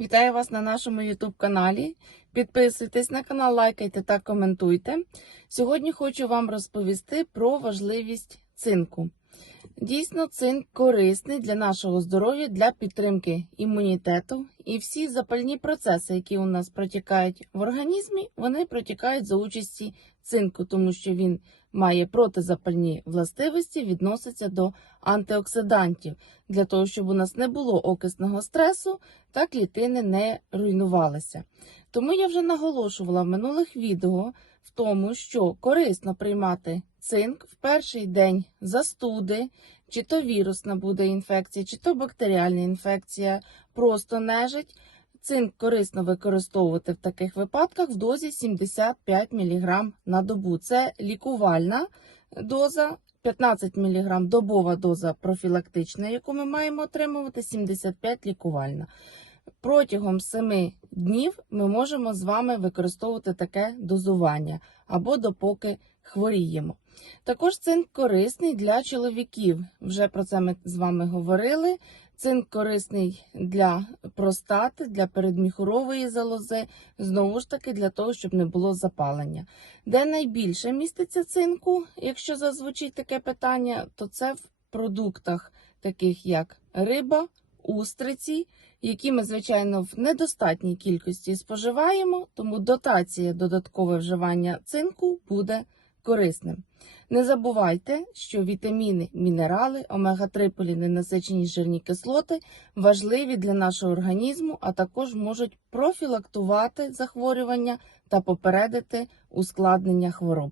Вітаю вас на нашому YouTube каналі. Підписуйтесь на канал, лайкайте та коментуйте. Сьогодні хочу вам розповісти про важливість цинку. Дійсно, цинк корисний для нашого здоров'я, для підтримки імунітету. І всі запальні процеси, які у нас протікають в організмі, вони протікають за участі цинку, тому що він має протизапальні властивості, відноситься до антиоксидантів, для того, щоб у нас не було окисного стресу та клітини не руйнувалися. Тому я вже наголошувала в минулих відео в тому, що корисно приймати цинк в перший день застуди, чи то вірусна буде інфекція, чи то бактеріальна інфекція, просто нежить. Цинк корисно використовувати в таких випадках в дозі 75 мг на добу. Це лікувальна доза, 15 мг добова доза профілактична, яку ми маємо отримувати, 75 лікувальна. Протягом 7 днів ми можемо з вами використовувати таке дозування або допоки хворіємо. Також цинк корисний для чоловіків. Вже про це ми з вами говорили. Цинк корисний для простати, для передміхурової залози, знову ж таки, для того, щоб не було запалення. Де найбільше міститься цинку, якщо зазвучить таке питання, то це в продуктах, таких як риба, устриці, які ми, звичайно, в недостатній кількості споживаємо, тому дотація додаткове вживання цинку буде корисним. Не забувайте, що вітаміни, мінерали, омега-3 поліненасичені жирні кислоти важливі для нашого організму, а також можуть профілактувати захворювання та попередити ускладнення хвороб.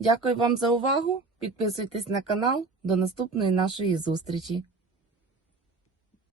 Дякую вам за увагу. Підписуйтесь на канал. До наступної нашої зустрічі.